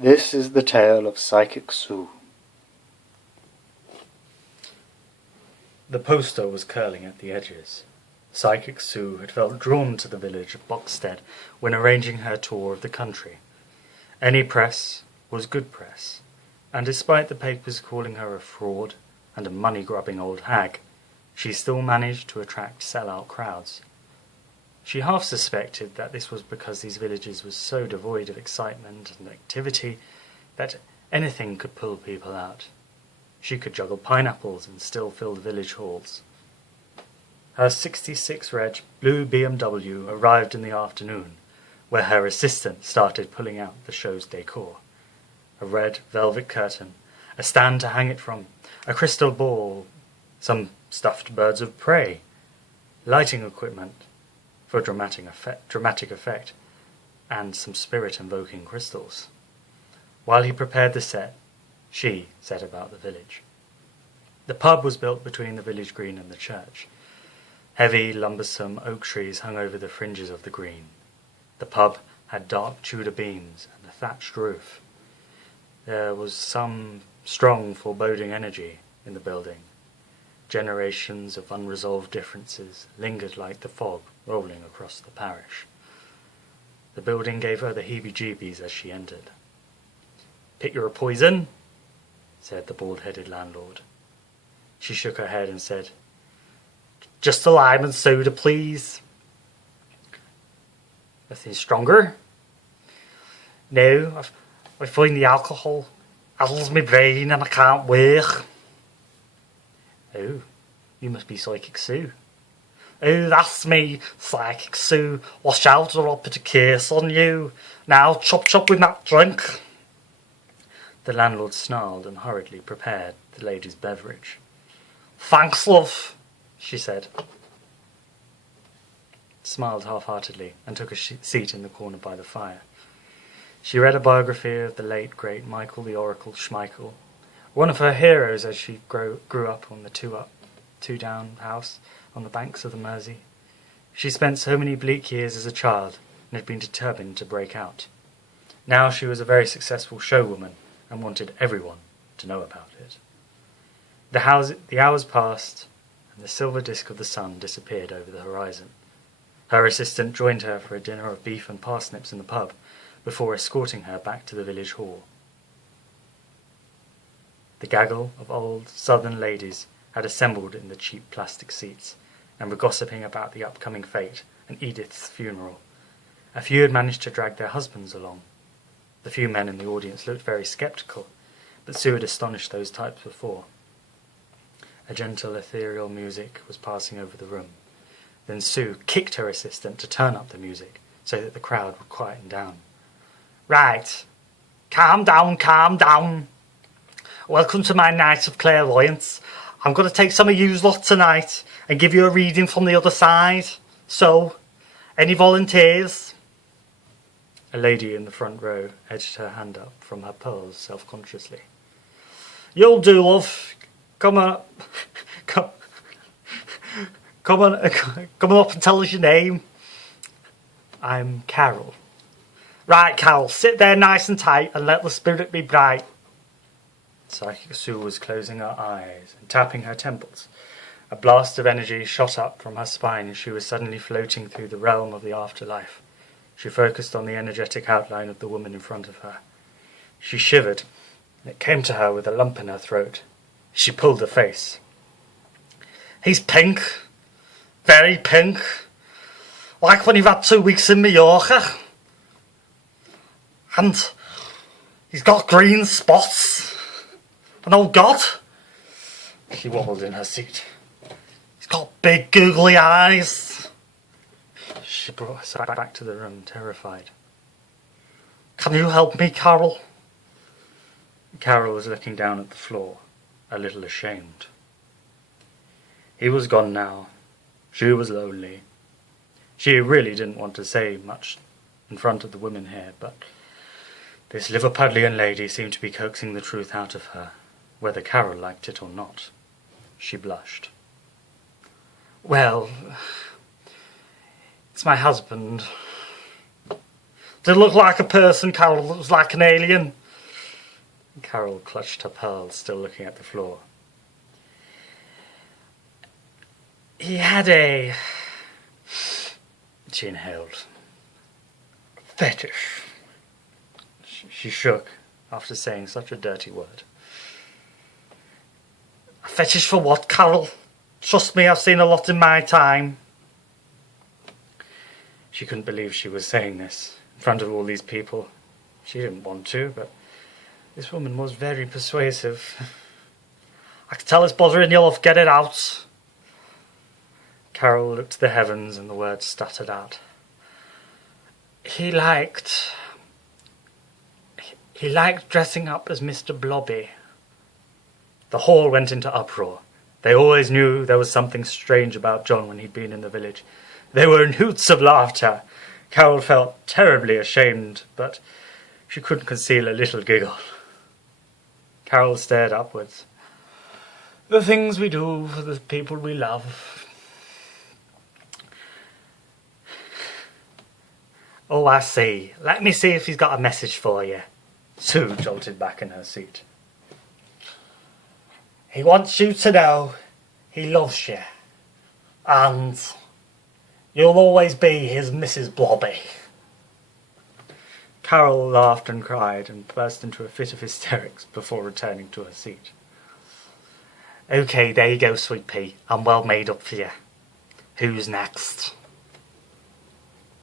This is the tale of Psychic Sue. The poster was curling at the edges. Psychic Sue had felt drawn to the village of Boxstead when arranging her tour of the country. Any press was good press, and despite the papers calling her a fraud and a money-grubbing old hag, she still managed to attract sellout crowds. She half suspected that this was because these villages were so devoid of excitement and activity that anything could pull people out. She could juggle pineapples and still fill the village halls. Her 66 reg blue BMW arrived in the afternoon, where her assistant started pulling out the show's decor. A red velvet curtain, a stand to hang it from, a crystal ball, some stuffed birds of prey, lighting equipment for dramatic effect, and some spirit-invoking crystals. While he prepared the set, she set about the village. The pub was built between the village green and the church. Heavy, lumbersome oak trees hung over the fringes of the green. The pub had dark Tudor beams and a thatched roof. There was some strong, foreboding energy in the building. Generations of unresolved differences lingered like the fog rolling across the parish. The building gave her the heebie-jeebies as she entered. "Pitcher of poison?" said the bald-headed landlord. She shook her head and said, "Just a lime and soda, please." "Nothing stronger?" "No, I find the alcohol addles my brain and I can't work." "Oh, you must be Psychic Sue." "Oh, that's me, Psychic Sue. Watch out or I'll put a curse on you. Now chop chop with that drink." The landlord snarled and hurriedly prepared the lady's beverage. "Thanks, love," she said, smiled half-heartedly and took a seat in the corner by the fire. She read a biography of the late great Michael the Oracle Schmeichel, one of her heroes as she grew up on the two down house on the banks of the Mersey. She spent so many bleak years as a child and had been determined to break out. Now she was a very successful showwoman and wanted everyone to know about it. The hours passed and the silver disk of the sun disappeared over the horizon. Her assistant joined her for a dinner of beef and parsnips in the pub before escorting her back to the village hall. The gaggle of old southern ladies had assembled in the cheap plastic seats and were gossiping about the upcoming fete and Edith's funeral. A few had managed to drag their husbands along. The few men in the audience looked very sceptical, but Sue had astonished those types before. A gentle ethereal music was passing over the room. Then Sue kicked her assistant to turn up the music so that the crowd would quieten down. "Right, calm down, calm down. Welcome to my night of clairvoyance. I'm going to take some of you lot tonight and give you a reading from the other side. So, any volunteers?" A lady in the front row edged her hand up from her pearls self-consciously. "You'll do, love. Come on. Come on up and tell us your name." "I'm Carol." "Right, Carol, sit there nice and tight and let the spirit be bright." Psychic Sue was closing her eyes and tapping her temples. A blast of energy shot up from her spine and she was suddenly floating through the realm of the afterlife. She focused on the energetic outline of the woman in front of her. She shivered, and it came to her with a lump in her throat. She pulled her face. "He's pink. Very pink. Like when you've had 2 weeks in Mallorca. And he's got green spots. And oh God," she wobbled in her seat, "he's got big googly eyes." She brought herself back to the room, terrified. "Can you help me, Carol?" Carol was looking down at the floor, a little ashamed. He was gone now. She was lonely. She really didn't want to say much in front of the women here, but this Liverpudlian lady seemed to be coaxing the truth out of her, whether Carol liked it or not. She blushed. "Well, it's my husband. Did it look like a person, Carol? It was like an alien. Carol clutched her pearls, still looking at the floor. He had a... She inhaled. Fetish. She shook after saying such a dirty word. A fetish for what, Carol? Trust me, I've seen a lot in my time. She couldn't believe she was saying this in front of all these people. She didn't want to, but this woman was very persuasive. I can tell it's bothering you, love. Get it out. Carol looked to the heavens and the words stuttered out. He liked dressing up as Mr. Blobby. The hall went into uproar. They always knew there was something strange about John when he'd been in the village. They were in hoots of laughter. Carol felt terribly ashamed, but she couldn't conceal a little giggle. Carol stared upwards. The things we do for the people we love. Oh, I see. Let me see if he's got a message for you. Sue jolted back in her seat. He wants you to know he loves you. And you'll always be his Mrs. Blobby. Carol laughed and cried and burst into a fit of hysterics before returning to her seat. Okay, there you go, sweet pea. I'm well made up for you. Who's next?